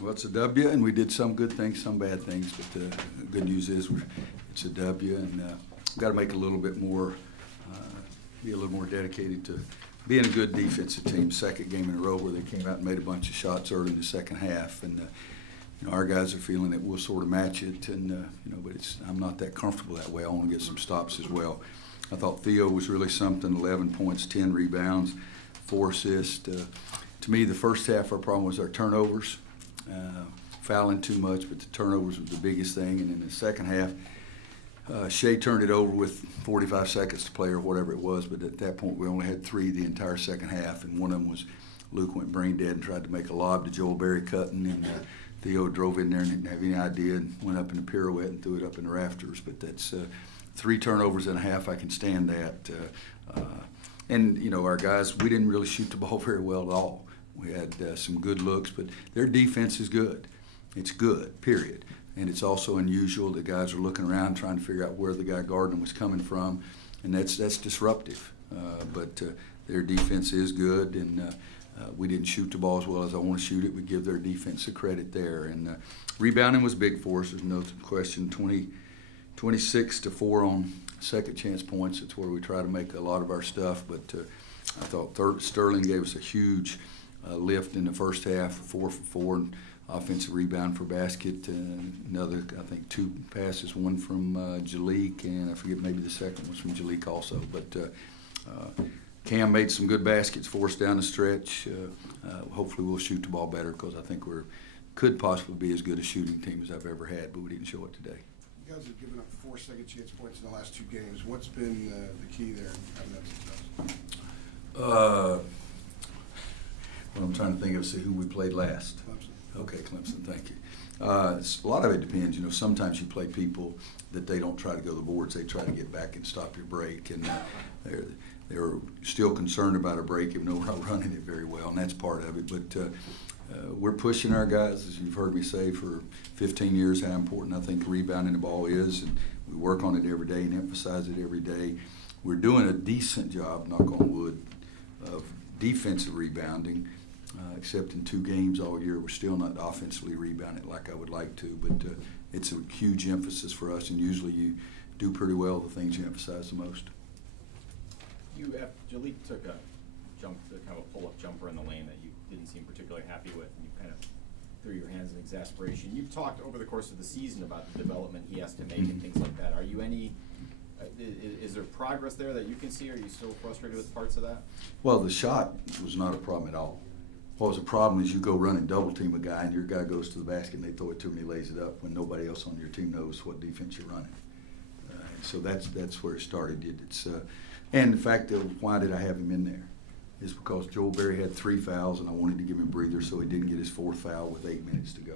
Well, it's a W, and we did some good things, some bad things. But the good news is it's a W, and we've got to make a little bit more, be a little more dedicated to being a good defensive team. Second game in a row where they came out and made a bunch of shots early in the second half, and our guys are feeling that we'll sort of match it, and but I'm not that comfortable that way. I want to get some stops as well. I thought Theo was really something. 11 points, 10 rebounds, 4 assists. To me, the first half, our problem was our turnovers. Fouling too much, but the turnovers was the biggest thing. And in the second half, Shea turned it over with 45 seconds to play or whatever it was, but at that point we only had 3 the entire second half, and one of them was Luke went brain dead and tried to make a lob to Joel Berry Cutting, and Theo drove in there and didn't have any idea and went up in a pirouette and threw it up in the rafters. But that's 3 turnovers and a half. I can stand that. And our guys, we didn't really shoot the ball very well at all. We had some good looks, but their defense is good. It's good, period. And it's also unusual. The guys are looking around trying to figure out where the guy guarding was coming from, and that's disruptive. But their defense is good, and we didn't shoot the ball as well as I want to shoot it. We give their defense the credit there. And rebounding was big for us. There's no question. 26-4 on second chance points. It's where we try to make a lot of our stuff. But I thought Sterling gave us a huge lift in the first half, 4 for 4, and offensive rebound for basket. Another, I think, 2 passes, one from Jalik, and I forget, maybe the second was from Jalik also. But Cam made some good baskets for us down the stretch. Hopefully we'll shoot the ball better, because I think could possibly be as good a shooting team as I've ever had, but we didn't show it today. You guys have given up 4 second chance points in the last 2 games. What's been the key there in having that success? Well, I'm trying to think of who we played last. Clemson. Okay, Clemson, thank you. A lot of it depends. Sometimes you play people that they don't try to go to the boards. They try to get back and stop your break, and they're still concerned about a break even though we're not running it very well, and that's part of it. But we're pushing our guys, as you've heard me say for 15 years, how important I think rebounding the ball is, and we work on it every day and emphasize it every day. We're doing a decent job, knock on wood, of defensive rebounding. Except in 2 games all year, we're still not offensively rebounding like I would like to. But it's a huge emphasis for us, and usually you do pretty well the things you emphasize the most. Jalik took a kind of a pull-up jumper in the lane that you didn't seem particularly happy with, and you kind of threw your hands in exasperation. You've talked over the course of the season about the development he has to make and things like that. Are you is there progress there that you can see? Are you still frustrated with parts of that? Well, the shot was not a problem at all. What was a problem is you go run and double team a guy, and your guy goes to the basket and they throw it to him and he lays it up when nobody else on your team knows what defense you're running. And so that's where it started. And the fact of why did I have him in there is because Joel Berry had 3 fouls, and I wanted to give him a breather so he didn't get his 4th foul with 8 minutes to go.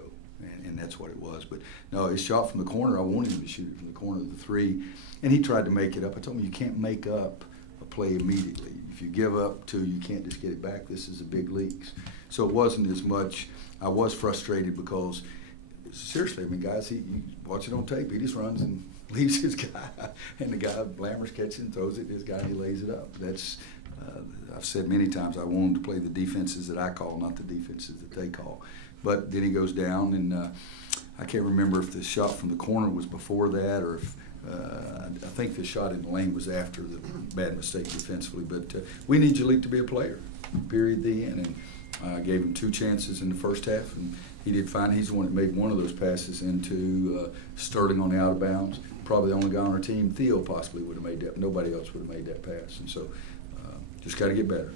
And that's what it was. But no, his shot from the corner, I wanted him to shoot it from the corner of the 3, and he tried to make it up. I told him you can't make up a play immediately. If you give up 2, you can't just get it back. This is a big leagues. So it wasn't as much. I was frustrated because, seriously, I mean, guys, you watch it on tape. He just runs and leaves his guy, and the guy Blammers catches and throws it to his guy, and he lays it up. That's I've said many times I want him to play the defenses that I call, not the defenses that they call. But then he goes down, and I can't remember if the shot from the corner was before that or if I think the shot in the lane was after the bad mistake defensively. But we need Jalik to be a player, period, the end. And I gave him 2 chances in the first half, and he did fine. He's the one that made one of those passes into Sterling on the out of bounds. Probably the only guy on our team. Theo possibly would have made that. Nobody else would have made that pass. And so just got to get better.